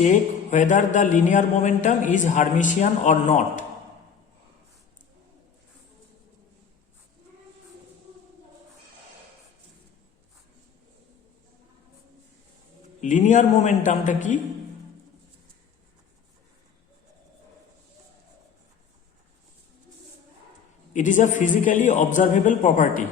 check whether the linear momentum is Hermitian or not. Linear মোমেন্টামটা কি? It is a physically observable property.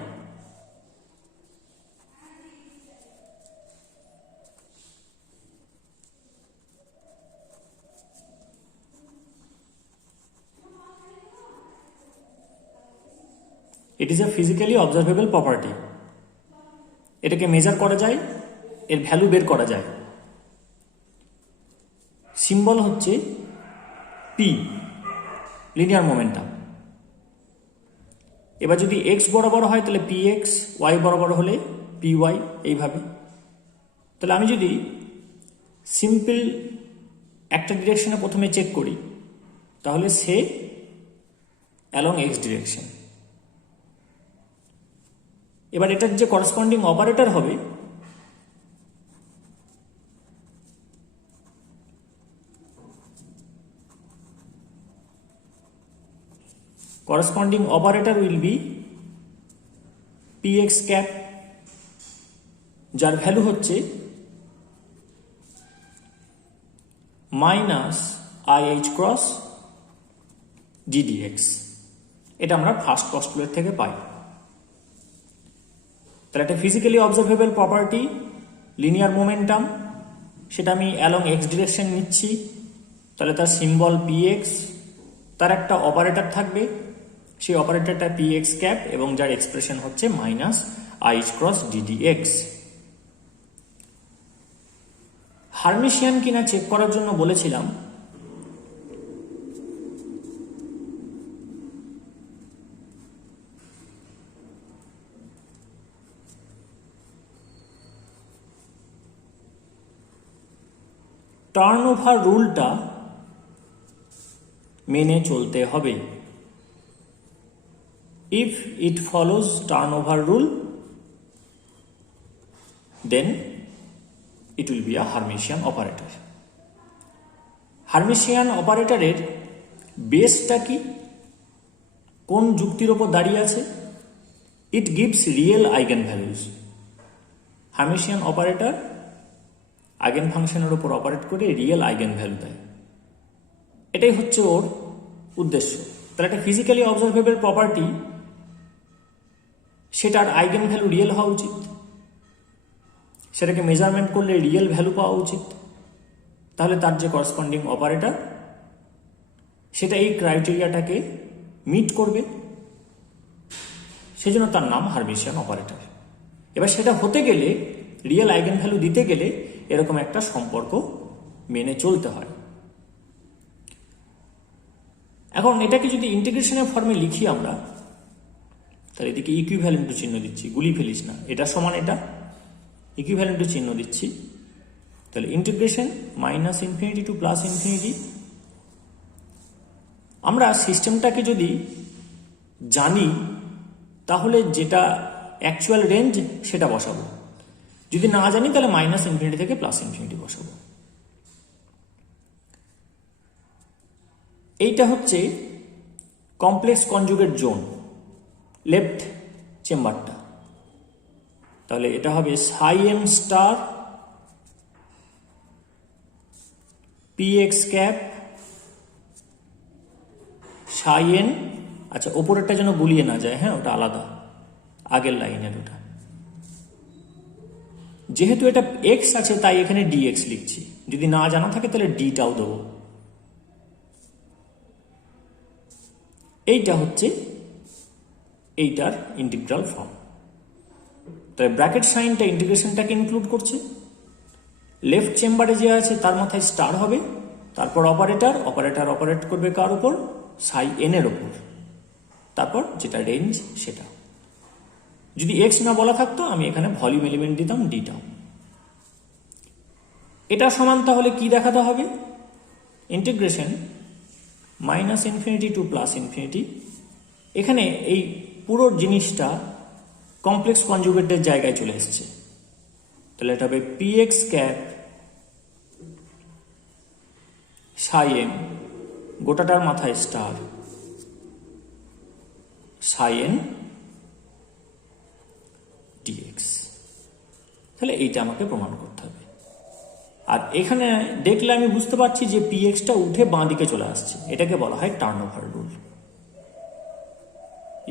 It is a physically observable property. এটাকে measure করা যায়, এর value বের করা যায়। সিম্বল হচ্ছে পি, লিনিয়ার মোমেন্টাম। এবার যদি এক্স বরাবর হয় তাহলে পি এক্স, ওয়াই বরাবর হলে পি ওয়াই, এইভাবে। তাহলে আমি যদি সিম্পল একটা ডিরেকশনে প্রথমে চেক করি, তাহলে সে অ্যালং এক্স ডিরেকশন। এবার এটার যে করসপন্ডিং অপারেটর হবে, corresponding operator will be px cap, যার ভ্যালু হচ্ছে মাইনাস IH ক্রস GDX। এটা আমরা ফার্স্ট পস্টুলেট থেকে পাই। তাহলে একটা physically observable property linear momentum, সেটা আমি অ্যালং এক্স ডিরেকশন নিচ্ছি, তাহলে তার সিম্বল px, তার একটা অপারেটর থাকবে, সেই অপারেটরটা px ক্যাপ এবং যার এক্সপ্রেশন হচ্ছে minus IH cross GDX। Hermitian কিনা চেক করার জন্য বলেছিলাম টার্নওভার রুলটা মেনে চলতে হবে। If it follows turnover rule, then it will be a Hermitian operator. Hermitian operator-এর বেসটা কি, কোন যুক্তির উপর দাঁড়িয়ে আছে? It gives real eigenvalues. Hermitian operator eigen ফাংশনের উপর অপারেট করে রিয়েল আইগেন ভ্যালু দেয়, এটাই হচ্ছে ওর উদ্দেশ্য। তাহলে একটা ফিজিক্যালি অবজারভেবল প্রপার্টি, সেটার আইগেন ভ্যালু রিয়েল হওয়া উচিত, সেটাকে মেজারমেন্ট করলে রিয়েল ভ্যালু পাওয়া উচিত, তাহলে তার যে করসপন্ডিং অপারেটর সেটা এই ক্রাইটেরিয়াটাকে মিট করবে, সেজন্য তার নাম হার্মিশিয়ান অপারেটর। এবার সেটা হতে গেলে, রিয়েল আইগেন ভ্যালু দিতে গেলে এরকম একটা সম্পর্ক মেনে চলতে হয়। এখন এটাকে যদি ইন্টিগ্রেশনের ফর্মে লিখি আমরা, তাহলে এদিকে ইকুইভ্যালেন্ট চিহ্ন দিচ্ছি, গুলি ফেলিস না, এটা সমান এটা, ইকুইভ্যালেন্ট চিহ্ন দিচ্ছি। তাহলে integration minus infinity to plus infinity. আমরা সিস্টেমটাকে যদি জানি তাহলে যেটা অ্যাকচুয়াল রেঞ্জ সেটা বসাবো, যদি না জানি তাহলে মাইনাস ইনফিনিটি থেকে প্লাস ইনফিনিটি বসাবো। এইটা হচ্ছে কমপ্লেক্স কনজুগেট জোন, লেফট চেম্বারটা। তাহলে এটা হবে সাই M star px cap psi N. আচ্ছা, ওপরেরটা যেন গুলিয়ে না যায়, হ্যাঁ ওটা আলাদা, আগের লাইনের ওটা। যেহেতু এটা এক্স আছে তাই এখানে ডিএক্স লিখছি, যদি না জানা থাকে তাহলে ডিটাও দেবো। এইটা হচ্ছে এইটার ইন্টিগ্রাল ফর্ম। তাই ব্র্যাকেট সাইনটা ইন্টিগ্রেশনটাকে ইনক্লুড করছে। লেফট চেম্বারে যে আছে তার মাথায় স্টার হবে, তারপর অপারেটর অপারেট করবে কার উপর? সাই এন এর উপর, তারপর যেটা রেঞ্জ সেটা। যদি এক্স না বলা থাকতো আমি এখানে ভলিউম এলিমেন্ট দিতাম ডিটা। এটা সমান তাহলে কি দেখাতে হবে? Integration minus infinity to plus infinity. এখানে এই পুরো জিনিসটা কমপ্লেক্স কনজুগেটের জায়গায় চলে এসছে, তাহলে এটা হবে px ক্যাপ সাই এম, গোটাটার মাথায় স্টার, সাই এন ডিএক্স। তাহলে এইটা আমাকে প্রমাণ করতে হবে। আর এখানে দেখলে আমি বুঝতে পারছি যে পিএক্সটা উঠে বাঁ দিকে চলে আসছে, এটাকে বলা হয় turnover rule.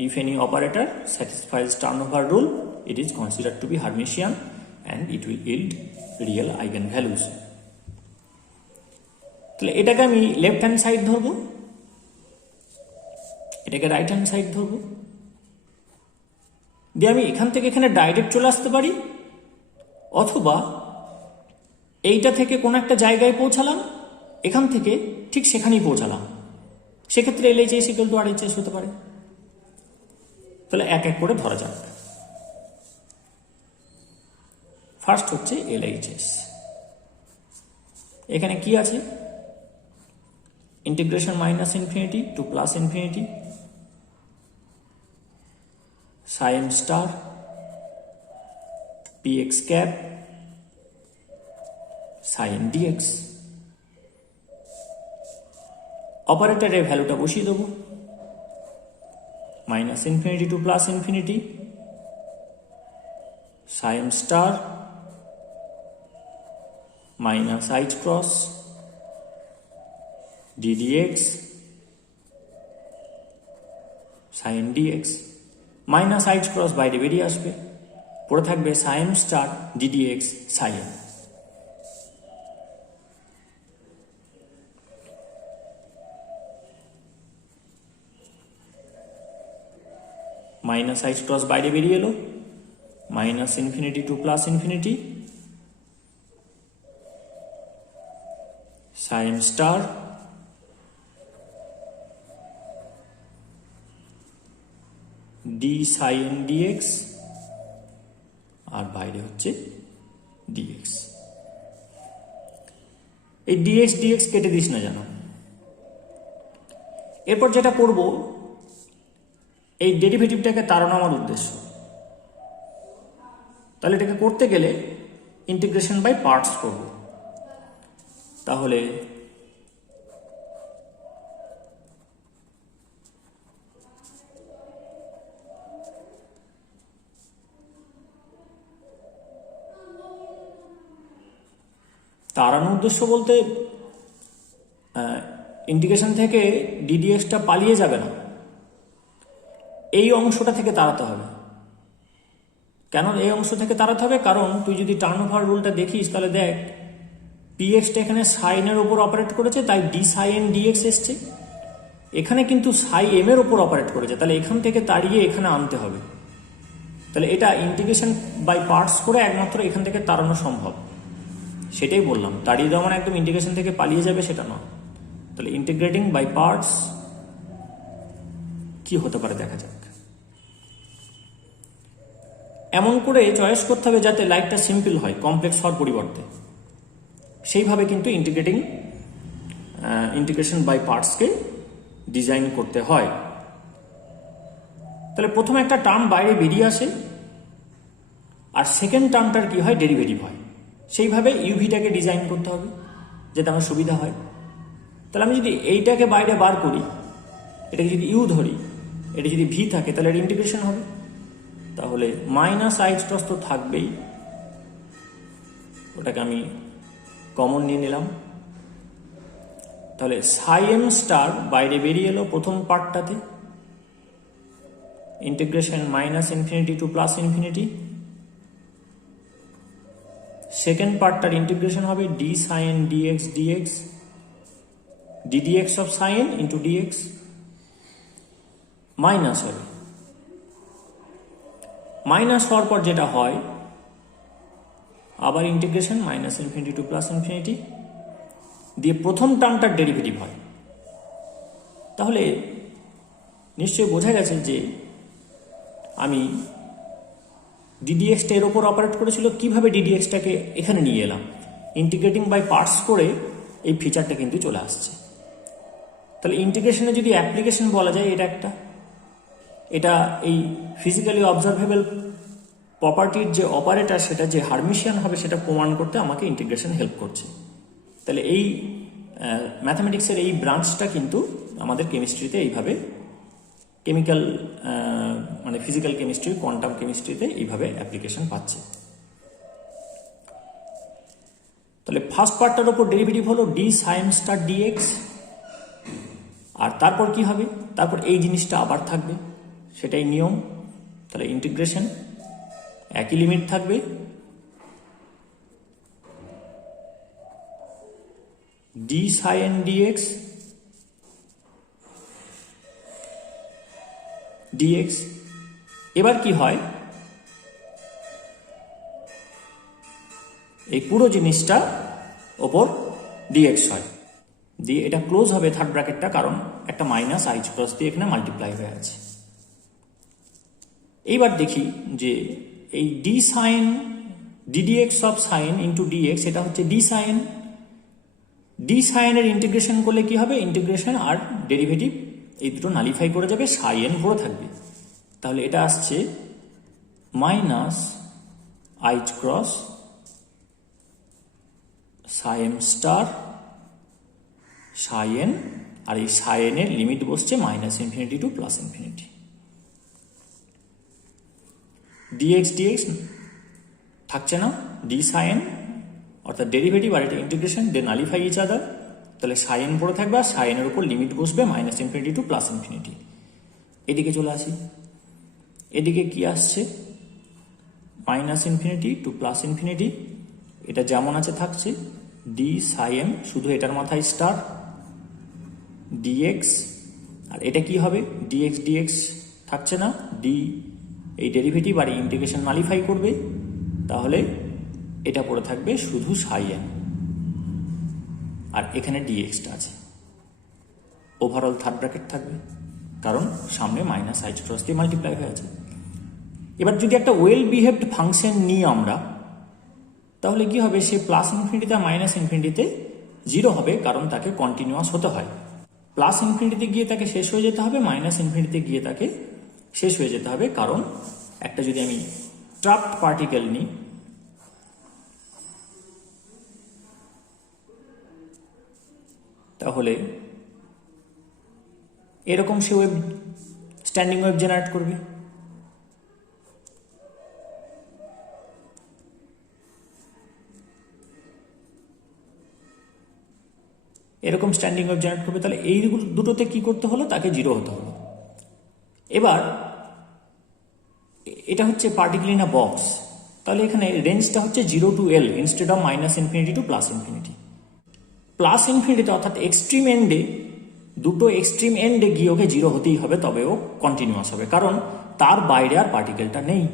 If any operator satisfies turnover rule, it is considered to be Hermitian and it will yield real eigenvalues. তাহলে এটাকে আমি লেফট হ্যান্ড সাইড ধরবো, এটাকে রাইট হ্যান্ড সাইড ধরবো, দিয়ে আমি এখান থেকে এখানে ডাইরেক্ট চলে আসতে পারি, অথবা এইটা থেকে কোনো একটা জায়গায় পৌঁছালাম, এখান থেকে ঠিক সেখানেই পৌঁছালাম, সেক্ষেত্রে LHS ইকুয়াল টু RHS হতে পারে। তাহলে এক এক করে ধরা যাক। ফার্স্ট হচ্ছে LHS। এখানে কি আছে? Integration minus infinity to plus infinity psi star px cap psi dx। অপারেটরের ভ্যালুটা বসিয়ে দেবো, minus infinity to plus infinity psi star minus h cross ddx psi dx। Minus h cross বাইরে বেরিয়ে আসবে, পড়ে থাকবে psi star ddx psi. Minus h cross বাইরে বেরিয়ে এলো, minus infinity to plus infinity psi star d psi dx, আর বাইরে হচ্ছে ডিএক্স। এই ডিএক্স ডিএক্স কেটে দিস না জানো। এরপর যেটা করব, এই ডেরিভেটিভটাকে তাড়ানো আমার উদ্দেশ্য। তাহলে এটাকে করতে গেলে ইন্টিগ্রেশন বাই পার্টস করব। তাহলে তাড়ানোর উদ্দেশ্য বলতে ইন্টিগ্রেশন থেকে ডিডিএক্সটা পালিয়ে যাবে না, এই অংশটা থেকে তাড়াতে হবে। কেন এই অংশ থেকে তাড়াতে হবে? কারণ তুই যদি টার্নওভার রুলটা দেখিস তাহলে দেখ, পিএক্সটা এখানে সাইনের ওপর অপারেট করেছে, তাই ডি সাইন ডিএক্স এসছে। এখানে কিন্তু সাই এম এর ওপর অপারেট করেছে, তাহলে এখান থেকে তাড়িয়ে এখানে আনতে হবে। তাহলে এটা ইন্টিগ্রেশন বাই পার্টস করে একমাত্র এখান থেকে তাড়ানো সম্ভব। সেটাই বললাম, তাড়িয়ে দেওয়া মানে একদম ইন্টিগ্রেশন থেকে পালিয়ে যাবে সেটা নয়। তাহলে ইন্টিগ্রেটিং বাই পার্টস কি হতে পারে দেখা যাক। এমন করে চয়েস করতে হবে যাতে লাইফটা সিম্পল হয়, কমপ্লেক্স হওয়ার পরিবর্তে। সেইভাবে কিন্তু ইন্টিগ্রেশন বাই পার্টসকে ডিজাইন করতে হয়। তাহলে প্রথমে একটা টার্ম বাইরে বেরিয়ে আসে, আর সেকেন্ড টার্মটার কি হয়? ডেরিভেটিভ হয়। সেইভাবে ইউভিটাকে ডিজাইন করতে হবে যাতে আমার সুবিধা হয়। তাহলে আমি যদি এইটাকে বাইরে বার করি, এটাকে যদি ইউ ধরি, এটা যদি ভি থাকে, তাহলে এর ইন্টিগ্রেশন হবে। তাহলে মাইনাস এইচ ক্রস তো থাকবেই, ওটাকে আমি কমন নিয়ে নিলাম। তাহলে সাই এম স্টার বাইরে বেরিয়ে এলো প্রথম পার্টটাতে, integration minus infinity to plus infinity. Second পার্টটার ইন্টিগ্রেশন হবে d psi dx dx, ddx of psi into dx, minus হবে। মাইনাস হওয়ার পর যেটা হয়, আবার integration minus infinity to plus infinity দিয়ে প্রথম টার্মটার ডেরিভেটিভ হয়। তাহলে নিশ্চয়ই বোঝা গেছে যে আমি ডিডিএক্সটা এর ওপর অপারেট করেছিল, কিভাবে ডিডিএক্সটাকে এখানে নিয়ে এলাম। ইন্টিগ্রেটিং বাই পার্টস করে এই ফিচারটা কিন্তু চলে আসছে। তাহলে ইন্টিগ্রেশনে যদি অ্যাপ্লিকেশন বলা যায়, এটা একটা, এটা এই ফিজিক্যালি অবজারভেবল প্রপার্টির যে অপারেটর সেটা যে হারমিশিয়ান হবে সেটা প্রমাণ করতে আমাকে ইন্টিগ্রেশন হেল্প করছে। তাহলে এই ম্যাথামেটিক্সের এই ব্রাঞ্চটা কিন্তু আমাদের কেমিস্ট্রিতে এইভাবে কেমিক্যাল মানে ফিজিক্যাল কেমিস্ট্রি, কোয়ান্টাম কেমিস্ট্রিতে এইভাবে অ্যাপ্লিকেশন পাচ্ছে। তাহলে ফার্স্ট পার্টটার ওপর ডেরিভেটিভ হলো ডি সাইন স্টার ডিএক্স, আর তারপর কি হবে, তারপর এই জিনিসটা আবার থাকবে, সেটাই নিয়ম। তাহলে ইন্টিগ্রেশন, একই লিমিট থাকবে, ডি সাইন ডিএক্স ডিএক্স। এবার কি হয়, এই পুরো জিনিসটা ওপর ডিএক্স হয়, দিয়ে এটা ক্লোজ হবে থার্ড ব্র্যাকেটটা, কারণ একটা মাইনাস আইচ ক্রস দিয়ে এখানে মাল্টিপ্লাই হয়ে আছে। এইবার দেখি যে এই d psi d d x of psi into d x, এটা হচ্ছে ডি সাইন। ডি সাইনের ইন্টিগ্রেশন করলে কি হবে, ইন্টিগ্রেশন আর ডেরিভেটিভ এই দুটো নালিফাই করে যাবে, সাইন পুরো থাকবে। তাহলে এটা আসছে minus h cross psi star psi, আর এই সাইনের লিমিট বসছে minus infinity to plus infinity. D x d x থাকছে না, ডি সাইন অর্থাৎ ডেরিভেটিভ আর এটা integration, they nullify each other. তাহলে সাইন পড়ে থাকবে, আর সাইনের উপর লিমিট বসবে minus infinity to plus infinity. এদিকে চলে আসি, এদিকে কি আসছে, minus infinity to plus infinity, এটা যেমন আছে থাকছে, ডি সাইন শুধু এটার মাথায় স্টার ডিএক্স, আর এটা কি হবে, ডিএক্স ডিএক্স থাকছে না, ডি এই ডেরিভেটিভ আর ইন্টিগ্রেশন নালিফাই করবে, তাহলে এটা পড়ে থাকবে শুধু সাইন, আর এখানে ডিএক্সটা আছে, ওভারঅল থার্ড ব্র্যাকেট থাকবে, কারণ সামনে মাইনাস আইচ ক্রস দিয়ে মাল্টিপ্লাই হয়ে আছে। এবার যদি একটা ওয়েল বিহেভড ফাংশন নিই আমরা, তাহলে কি হবে, সে প্লাস ইনফিনিটিতে মাইনাস ইনফিনিটিতে জিরো হবে, কারণ তাকে কন্টিনিউয়াস হতে হয়। প্লাস ইনফিনিটিতে গিয়ে তাকে শেষ হয়ে যেতে হবে, মাইনাস ইনফিনিটিতে গিয়ে তাকে শেষ হয়ে যেতে হবে, কারণ একটা যদি আমি ট্রাপড পার্টিকেল নিই, তাহলে এরকম সে ওয়েভ স্ট্যান্ডিং ওয়েভ জেনারেট করবে। এরকম স্ট্যান্ডিং ওয়েভ জেনারেট করবে, তাহলে এই দুটোতে কি করতে হলো, তাকে জিরো হতে হলো। এবার এটা হচ্ছে পার্টিকেল ইন আ বক্স, তাহলে এখানে রেঞ্জটা হচ্ছে 0 to L instead of minus infinity to plus infinity. Plus ইনফিনিটিতে অর্থাৎ এক্সট্রিম এন্ডে, দুটো এক্সট্রিম এন্ডে গিয়ে ওকে জিরো হতেই হবে, তবে ও কন্টিনিউয়াস হবে, কারণ তার বাইরে আর পার্টিকেলটা নেই।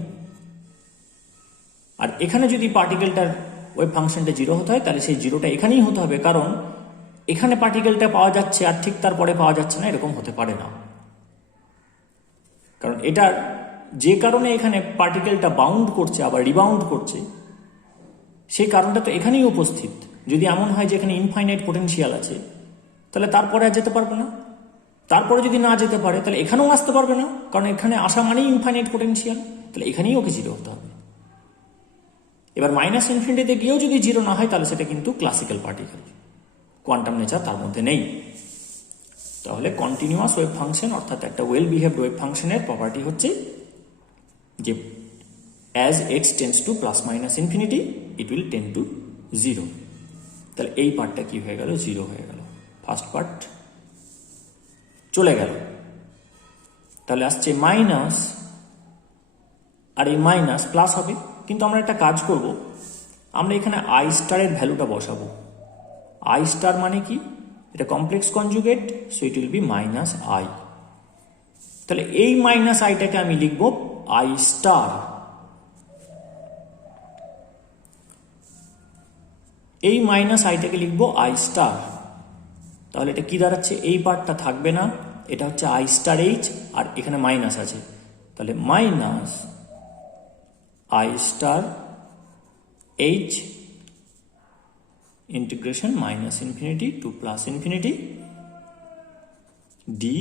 আর এখানে যদি পার্টিকেলটার ওয়েভ ফাংশনটা জিরো হতে হয়, তাহলে সেই জিরোটা এখানেই হতে হবে, কারণ এখানে পার্টিকেলটা পাওয়া যাচ্ছে আর ঠিক তারপরে পাওয়া যাচ্ছে না, এরকম হতে পারে না। কারণ এটার যে কারণে এখানে পার্টিকেলটা বাউন্ড করছে আবার রিবাউন্ড করছে, সেই কারণটা তো এখানেই উপস্থিত। যদি এমন হয় যে এখানে ইনফাইনাইট পোটেনশিয়াল আছে, তাহলে তারপরে আর যেতে পারবে না। তারপরে যদি না যেতে পারে, তাহলে এখানেও আসতে পারবে না, কারণ এখানে আসা মানেই ইনফাইনাইট পোটেনশিয়াল, তাহলে এখানেই ওকে জিরো হতে হবে। এবার মাইনাস ইনফিনিটিতে গিয়েও যদি জিরো না হয়, তাহলে সেটা কিন্তু ক্লাসিক্যাল পার্টিকেল, কোয়ান্টাম নেচার তার মধ্যে নেই। তাহলে কন্টিনিউয়াস ওয়েভ ফাংশন অর্থাৎ একটা ওয়েল বিহেভড ওয়েভ ফাংশনের প্রপার্টি হচ্ছে যে as x tends to plus minus infinity it will tend two zero. তাহলে এই পার্টটা কি হয়ে গেল, জিরো হয়ে গেল, ফার্স্ট পার্ট চলে গেল। তাহলে আসছে মাইনাস, আর এই মাইনাস প্লাস হবে, কিন্তু আমরা একটা কাজ করব, আমরা এখানে আই স্টারের ভ্যালুটা বসাবো। আই স্টার মানে কি, এটা complex conjugate, so it will be minus I. তাহলে এই মাইনাস আইটাকে আমি লিখব আই স্টার, এই মাইনাস আইটাকে লিখব আই স্টার। তাহলে এটা কি দাঁড়াচ্ছে, এই পার্টটা থাকবে না, এটা হচ্ছে আই স্টার এইচ, আর এখানে মাইনাস আছে, তাহলে minus I star H integration minus infinity to plus infinity D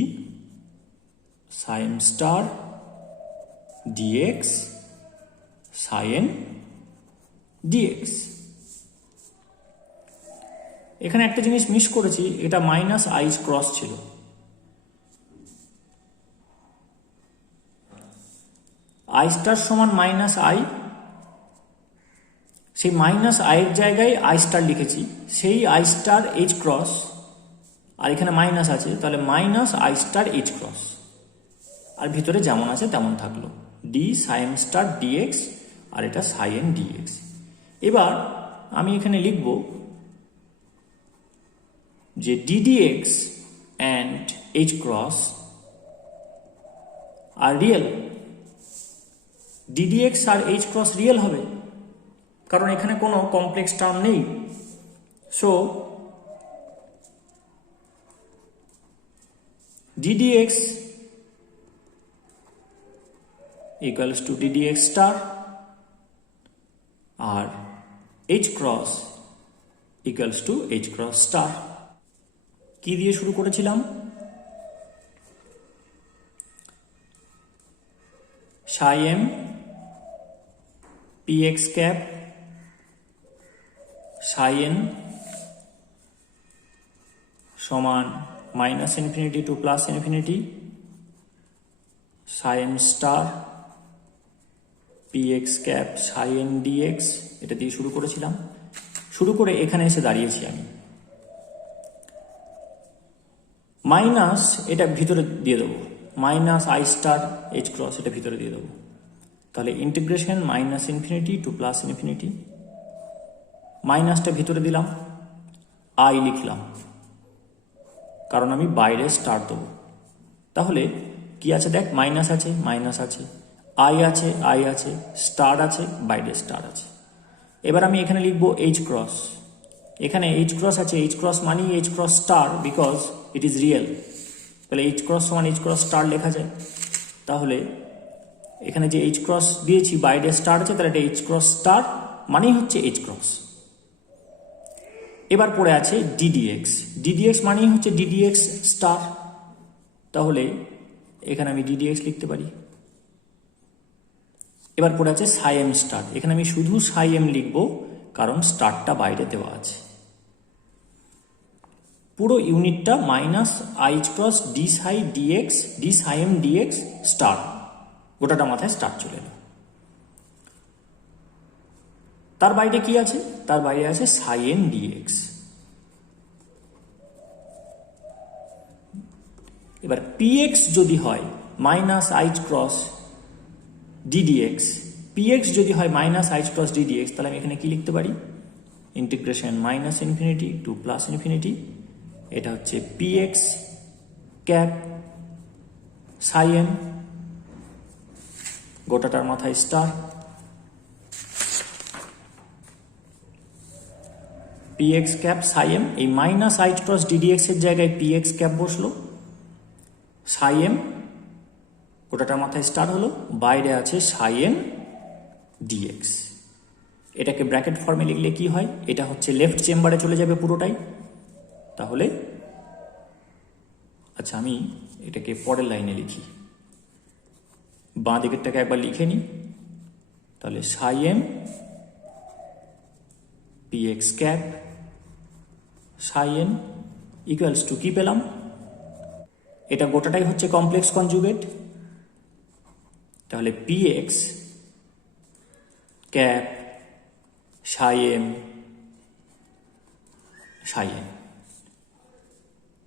psi star DX psi DX. এখানে একটা জিনিস মিস করেছি, এটা মাইনাস আই ক্রস ছিল। আই স্টার সমান মাইনাস আই, সেই মাইনাস আইয়ের জায়গায় আই স্টার লিখেছি, সেই আই স্টার এইচ ক্রস, আর এখানে মাইনাস আছে, তাহলে minus I star H cross, আর ভিতরে যেমন আছে তেমন থাকলো, ডি সাইন স্টার ডিএক্স, আর এটা সাইন ডিএক্স। এবার আমি এখানে লিখব যে d d x and h cross are real. D d x আর এইচ ক্রস রিয়েল হবে, কারণ এখানে কোনো কমপ্লেক্স টার্ম নেই। So ddx equals to ddx star আর h cross equals to h cross star। কি দিয়ে শুরু করেছিলাম? psi m px cap psi n সমান minus infinity to plus infinity psi star px cap psi dx, এটা দিয়ে শুরু করেছিলাম। শুরু করে এখানে এসে দাঁড়িয়েছি আমি, মাইনাস এটা ভিতরে দিয়ে দেবো, minus I star H cross এটা ভিতরে দিয়ে দেবো। তাহলে integration minus infinity to plus infinity, মাইনাসটা ভিতরে দিলাম, আই লিখলাম কারণ আমি বাইরে স্টার দেবো। তাহলে কি আছে দেখ, মাইনাস আছে, মাইনাস আছে, আই আছে, আই আছে, স্টার আছে, বাইরে স্টার আছে। এবার আমি এখানে লিখবো এইচ ক্রস, এখানে এইচ ক্রস আছে, H cross money H cross star because it is real. তাহলে এইচ ক্রস সমান এইচ ক্রস স্টার লেখা যায়। তাহলে এখানে যে এইচ ক্রস দিয়েছি বাইরে স্টার আছে, তাহলে এটা এইচ ক্রস স্টার মানেই হচ্ছে এইচ ক্রস। এবার পড়ে আছে ডিডিএক্স, ডিডিএক্স মানেই হচ্ছে ডিডিএক্স স্টার, তাহলে এখানে আমি ডিডিএক্স লিখতে পারি। এবার পড়ে আছে সাই এম স্টার, এখানে আমি শুধু সাই এম লিখবো কারণ স্টারটা বাইরে দেওয়া আছে। পুরো ইউনিটটা মাইনাস আইচ ক্রস ডি সাই ডিএক্স, ডি সাই এম ডিএক্স স্টার, গোটাটা মাথায় স্টার চলে এলো। তার বাইরে কি আছে? তার বাইরে আছে সাই এন ডিএক্স। এবার পিএক্স যদি হয় minus h cross ddx, PX যদি হয় মাইনাস আইচ ক্রস ডিডিএক্স, তাহলে আমি এখানে কি লিখতে পারি? Integration minus infinity to plus infinity, এটা হচ্ছে পিএক্স ক্যাপ সাই এম, গোটাটার মাথায় star, px cap psi M, এই মাইনাস আইচ ক্রস ডিডিএক্স এর জায়গায় px ক্যাপ বসলো, সাই এম গোটাটার মাথায় স্টার হলো, বাইরে আছে সাই এন ডিএক্স। এটাকে ব্র্যাকেট ফর্মে লিখলে কি হয়? এটা হচ্ছে লেফট চেম্বারে চলে যাবে পুরোটাই। তাহলে আচ্ছা আমি এটাকে পরের লাইনে লিখি, বাঁ দিকেরটাকে একবার লিখে নিই। তাহলে সাই M px cap psi N equals to কি পেলাম? এটা গোটাটাই হচ্ছে কমপ্লেক্স কনজুগেট, তাহলে px ক্যাপ সাই এম সাই এন,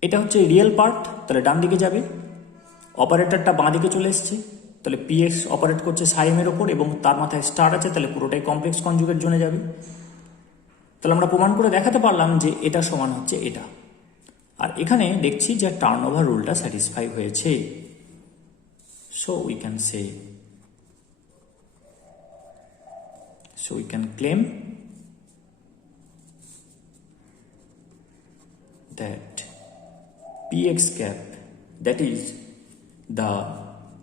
এটা হচ্ছে রিয়েল পার্ট, তাহলে ডান দিকে যাবে। অপারেটরটা বাঁ দিকে চলে এসছে, তাহলে px অপারেট করছে সাই এম এর ওপর এবং তার মাথায় স্টার আছে, তাহলে পুরোটাই কমপ্লেক্স কনজুগেট জোনে যাবে। তাহলে আমরা প্রমাণ করে দেখাতে পারলাম যে এটা সমান হচ্ছে এটা। আর এখানে দেখছি যে টার্ন ওভার রুলটা স্যাটিসফাই হয়েছে। So we can claim that px cap, that is the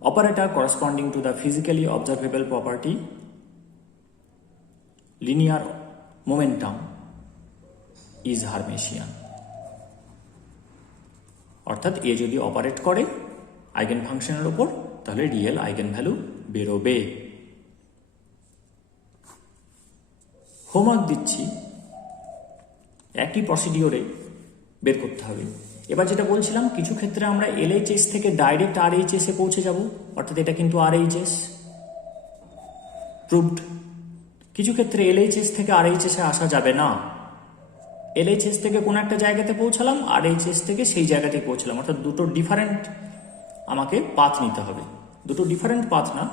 operator corresponding to the physically observable property linear momentum, is Hermitian। অর্থাৎ এ যদি অপারেট করে আইগেন ফাংশনের উপর, তাহলে রিয়েল আইগেন ভ্যালু বেরোবে। হোমওয়ার্ক দিচ্ছি, একই প্রসিডিওরে বের করতে হবে। এবার যেটা বলছিলাম, কিছু ক্ষেত্রে আমরা এলএইচএস থেকে ডাইরেক্ট আরএইচএস এ পৌঁছে যাব, অর্থাৎ এটা কিন্তু আরএইচএস প্রুভড। কিছু ক্ষেত্রে এলএইচএস থেকে আরএইচএস এ আসা যাবে না। এলএইচএস থেকে কোনো একটা জায়গাতে পৌঁছালাম, আরএইচএস থেকে সেই জায়গাতে পৌঁছলাম, অর্থাৎ দুটো ডিফারেন্ট আমাকে পাথ নিতে হবে। দুটো ডিফারেন্ট পাথ না,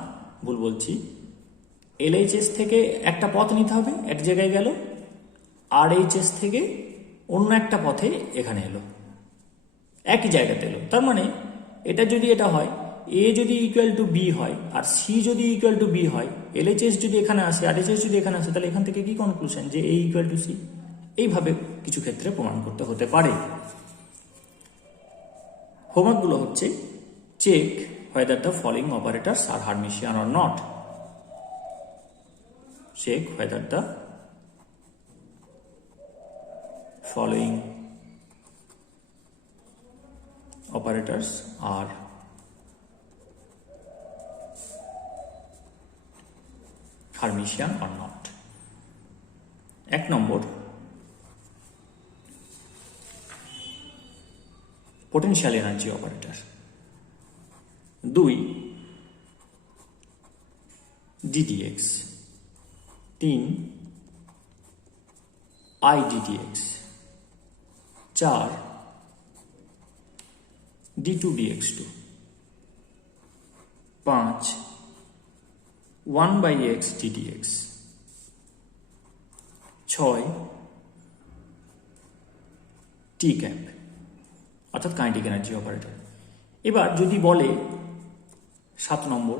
ভুল বলছি, এলএইচএস থেকে একটা পথ নিতে হবে, এক জায়গায় গেল, আরএইচএস থেকে অন্য একটা পথে এখানে এলো, একই জায়গাতে এলো। তার মানে এটা যদি এটা হয়, এ যদি ইকুয়াল টু বি হয় আর সি যদি ইকুয়াল টু বি হয়, এলএইচএস যদি এখানে আসে আর এইচএস যদি এখানে আসে, তাহলে এখান থেকে কি কনক্লুশন, যে এ ইকুয়াল টু সি। এইভাবে কিছু ক্ষেত্রে প্রমাণ করতে হতে পারে। হোমওয়ার্কগুলো হচ্ছে, check whether the following operators are Hermitian or not. Check whether the following operators are Hermitian or not. 1 number, potential energy operator। 2 ddx। 3 iddx। 4 d2dx2। 5 1/x ddx। 6 t cap, অর্থাৎ kinetic energy operator. এবার যদি বলে 7 নম্বর,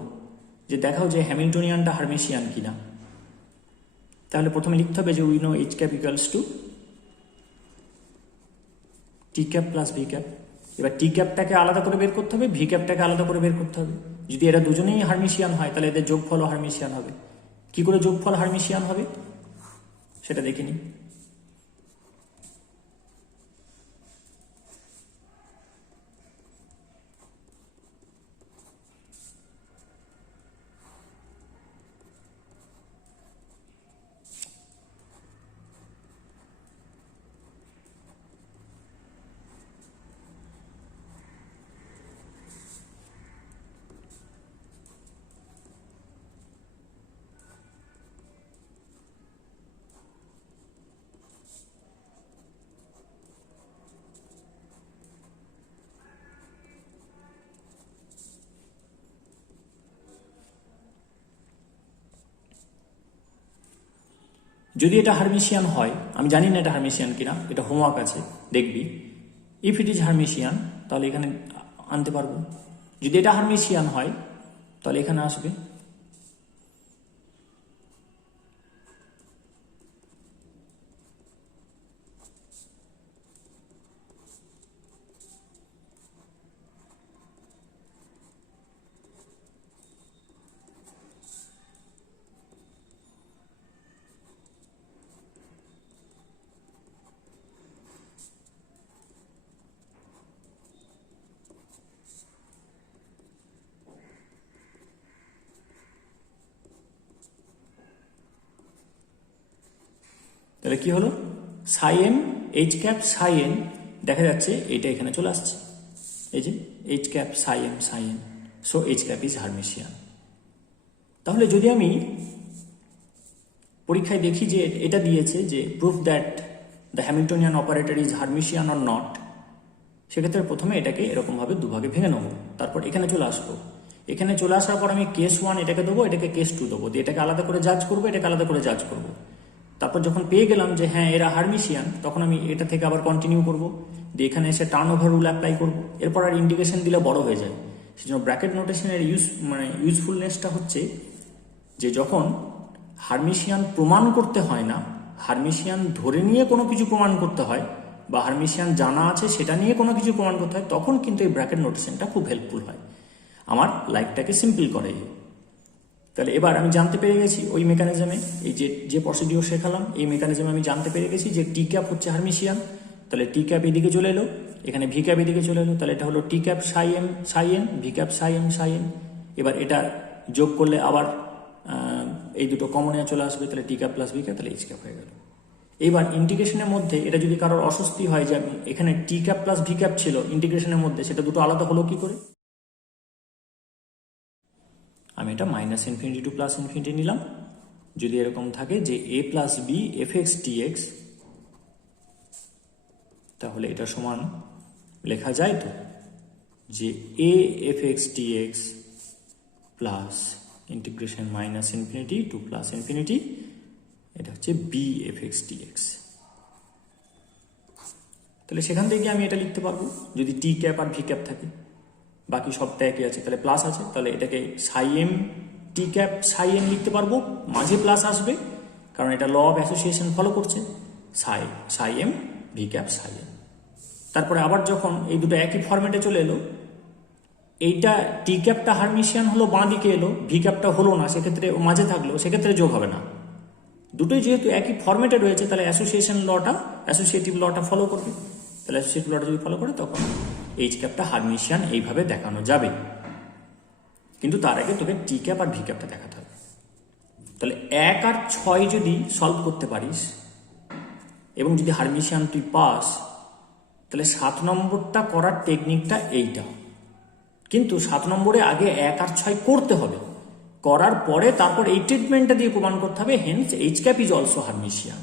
যে দেখাও যে হ্যামিল্টনিয়ানটা Hermitian কিনা, তাহলে প্রথমে লিখতে হবে যে we know H cap equals to T cap plus V cap. এবার টি ক্যাপটাকে আলাদা করে বের করতে হবে, ভি ক্যাপটাকে আলাদা করে বের করতে হবে। যদি এরা দুজনেই হার্মিশিয়ান হয়, তাহলে এদের যোগফলও হার্মিশিয়ান হবে। কি করে যোগফল হার্মিশিয়ান হবে সেটা দেখে নিই। যদি এটা হার্মিশিয়ান হয়, আমি জানি না এটা হার্মিশিয়ান কিনা, এটা হোমওয়ার্ক আছে, দেখবি। ইফ ইট ইজ হার্মিশিয়ান, তাহলে এখানে আনতে পারবো। যদি এটা হার্মিশিয়ান হয়, তাহলে এখানে আসবে। তাহলে কি হলো, psi m h cap psi n, দেখা যাচ্ছে এটা এখানে চলে আসছে, এই যে h cap psi m, so h cap is hermitian. তাহলে যদি আমি পরীক্ষায় দেখি যে এটা দিয়েছে যে proof that the Hamiltonian operator is hermitian or not, সেক্ষেত্রে প্রথমে এটাকে এরকমভাবে দুভাগে ভেঙে নেবো, তারপর এখানে চলে আসবো। এখানে চলে আসার পর আমি কেস 1 এটাকে দেবো, এটাকে কেস 2 দেবো, দিয়ে এটাকে আলাদা করে জাজ করবো, এটাকে আলাদা করে জাজ করবো। তারপর যখন পেয়ে গেলাম যে হ্যাঁ এরা হার্মিশিয়ান, তখন আমি এটা থেকে আবার কন্টিনিউ করবো, দিয়ে এখানে এসে টার্ন ওভার রুল অ্যাপ্লাই করবো। এরপর আর ইন্ডিকেশন দিলে বড় হয়ে যায়। সেজন্য ব্র্যাকেট নোটেশনের ইউজফুলনেসটা হচ্ছে যে যখন হার্মিশিয়ান প্রমাণ করতে হয় না, হার্মিশিয়ান ধরে নিয়ে কোনো কিছু প্রমাণ করতে হয়, বা হার্মিশিয়ান জানা আছে সেটা নিয়ে কোনো কিছু প্রমাণ করতে হয়, তখন কিন্তু এই ব্র্যাকেট নোটেশনটা খুব হেল্পফুল হয়, আমার লাইফটাকে সিম্পল করে। তাহলে এবার আমি জানতে পেরে গেছি ওই মেকানিজমে, এই যে প্রসিডিওর শেখালাম এই মেকানিজমে আমি জানতে পেরে গেছি যে টি ক্যাপ হচ্ছে হার্মিশিয়ান। তাহলে টি ক্যাপ এদিকে চলে এলো, এখানে ভি ক্যাপ এদিকে চলে এলো, তাহলে এটা হলো টি cap psi N, V cap psi N. এবার এটা যোগ করলে আবার এই দুটো কমনে চলে আসবে, তাহলে টি ক্যাপ প্লাস ভি ক্যাপ, তাহলে এইচ ক্যাপ হয়ে গেল। এবার ইন্টিগ্রেশনের মধ্যে এটা যদি কারোর অস্বস্তি হয় যে এখানে টি ক্যাপ প্লাস ভি ক্যাপ ছিল ইন্টিগ্রেশনের মধ্যে, সেটা দুটো আলাদা হলো কি করে? আমি এটা minus infinity to plus infinity নিলাম। যদি এরকম থাকে যে এ plus B F x T X, তাহলে এটা সমান লেখা যায় তো যে A F x T X plus integration minus infinity to plus infinity, এটা হচ্ছে B F x T X. তাহলে সেখান থেকে আমি এটা লিখতে পারবো যদি টি ক্যাপ আর ভি ক্যাপ থাকে, বাকি সবটা একই আছে, তাহলে প্লাস আছে, তাহলে এটাকে সাই M T cap psi M লিখতে পারবো, মাঝে প্লাস আসবে কারণ এটা ল অফ অ্যাসোসিয়েশন ফলো করছে, সাই M V cap psi M. তারপরে আবার যখন এই দুটো একই ফরম্যাটে চলে এলো, এইটা টি ক্যাপটা হারমিশিয়ান হলো, বাঁ দিকে এলো, ভি ক্যাপটা হলো না, সেক্ষেত্রে মাঝে থাকলো, সেক্ষেত্রে যোগ হবে না। দুটোই যেহেতু একই ফরম্যাটে রয়েছে তাহলে অ্যাসোসিয়েটিভ লটা ফলো করবে। তাহলে অ্যাসোসিয়েটিভ লটা যদি ফলো করে তখন এইচ ক্যাপটা হারমিশিয়ান এইভাবে দেখানো যাবে, কিন্তু তার আগে তোকে টি ক্যাপ আর ভি ক্যাপটা দেখাতে হবে। তাহলে 1 আর 6 যদি সলভ করতে পারিস এবং যদি হারমিশিয়ান তুই পাস, তাহলে 7 নম্বরটা করার টেকনিকটা এইটা। কিন্তু 7 নম্বরে আগে 1 আর 6 করতে হবে, করার পরে তারপর এই ট্রিটমেন্টটা দিয়ে প্রমাণ করতে হবে, hence h cap is also Hermitian.